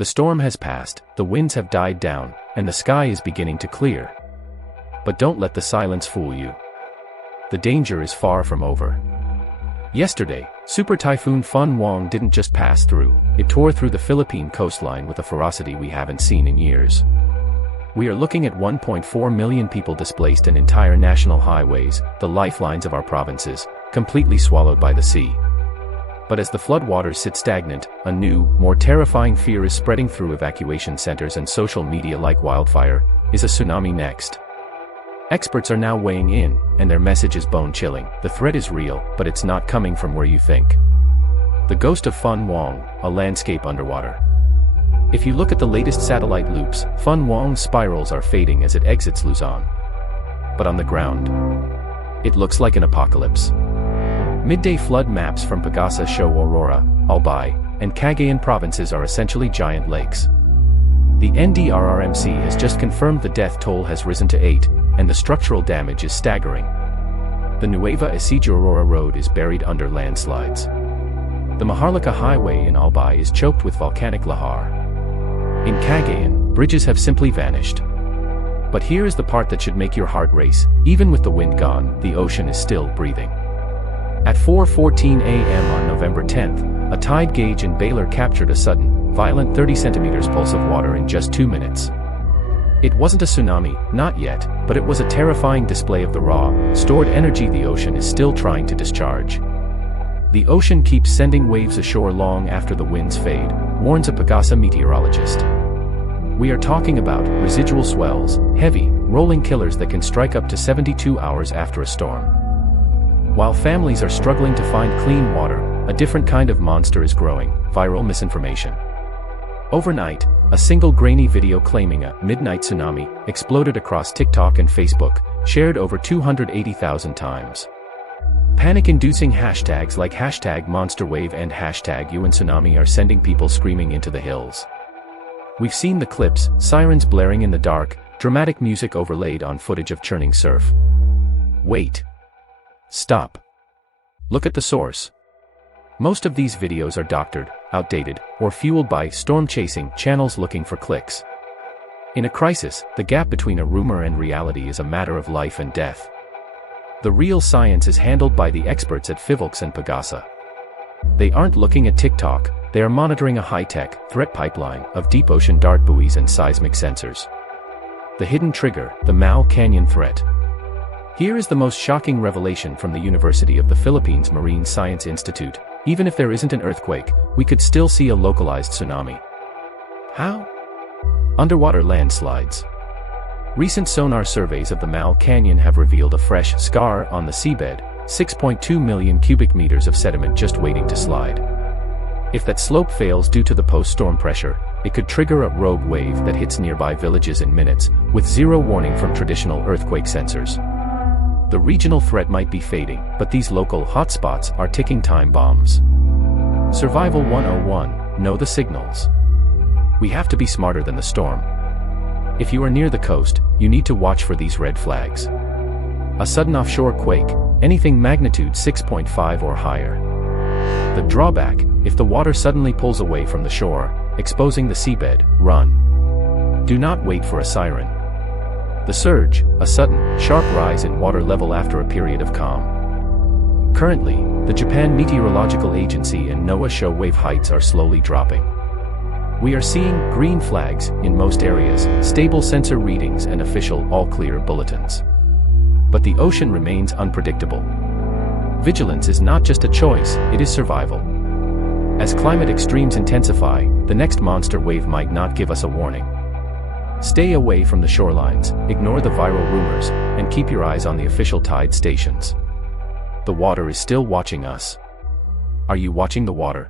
The storm has passed, the winds have died down, and the sky is beginning to clear. But don't let the silence fool you. The danger is far from over. Yesterday, Super Typhoon Fun Wong didn't just pass through, it tore through the Philippine coastline with a ferocity we haven't seen in years. We are looking at 1.4 million people displaced and entire national highways, the lifelines of our provinces, completely swallowed by the sea. But as the floodwaters sit stagnant, a new, more terrifying fear is spreading through evacuation centers and social media like wildfire. Is a tsunami next? Experts are now weighing in, and their message is bone-chilling. The threat is real, but it's not coming from where you think. The ghost of Fun Wong, a landscape underwater. If you look at the latest satellite loops, Fun Wong's spirals are fading as it exits Luzon. But on the ground, it looks like an apocalypse. Midday flood maps from Pagasa show Aurora, Albay, and Cagayan provinces are essentially giant lakes. The NDRRMC has just confirmed the death toll has risen to 8, and the structural damage is staggering. The Nueva Ecija Aurora Road is buried under landslides. The Maharlika Highway in Albay is choked with volcanic lahar. In Cagayan, bridges have simply vanished. But here is the part that should make your heart race. Even with the wind gone, the ocean is still breathing. At 4:14 a.m. on November 10th, a tide gauge in Baler captured a sudden, violent 30 centimeters pulse of water in just 2 minutes. It wasn't a tsunami, not yet, but it was a terrifying display of the raw, stored energy the ocean is still trying to discharge. The ocean keeps sending waves ashore long after the winds fade, warns a Pagasa meteorologist. We are talking about residual swells, heavy, rolling killers that can strike up to 72 hours after a storm. While families are struggling to find clean water, a different kind of monster is growing: viral misinformation. Overnight, a single grainy video claiming a midnight tsunami exploded across TikTok and Facebook, shared over 280,000 times. Panic-inducing hashtags like #MonsterWave and #UWAN'S are sending people screaming into the hills. We've seen the clips, sirens blaring in the dark, dramatic music overlaid on footage of churning surf. Wait. Stop. Look at the source. Most of these videos are doctored, outdated, or fueled by storm-chasing channels looking for clicks. In a crisis, the gap between a rumor and reality is a matter of life and death. The real science is handled by the experts at Philippine and Pagasa. They aren't looking at TikTok, they are monitoring a high-tech, threat pipeline of deep ocean dart buoys and seismic sensors. The hidden trigger, the Mal Canyon threat. Here is the most shocking revelation from the University of the Philippines Marine Science Institute. Even if there isn't an earthquake, we could still see a localized tsunami. How? Underwater landslides. Recent sonar surveys of the Mal Canyon have revealed a fresh scar on the seabed, 6.2 million cubic meters of sediment just waiting to slide. If that slope fails due to the post-storm pressure, it could trigger a rogue wave that hits nearby villages in minutes, with zero warning from traditional earthquake sensors. The regional threat might be fading, but these local hotspots are ticking time bombs. Survival 101, know the signals. We have to be smarter than the storm. If you are near the coast, you need to watch for these red flags. A sudden offshore quake, anything magnitude 6.5 or higher. The drawback, if the water suddenly pulls away from the shore, exposing the seabed, run. Do not wait for a siren. The surge, a sudden, sharp rise in water level after a period of calm. Currently, the Japan Meteorological Agency and NOAA show wave heights are slowly dropping. We are seeing green flags in most areas, stable sensor readings and official all-clear bulletins. But the ocean remains unpredictable. Vigilance is not just a choice, it is survival. As climate extremes intensify, the next monster wave might not give us a warning. Stay away from the shorelines, ignore the viral rumors, and keep your eyes on the official tide stations. The water is still watching us. Are you watching the water?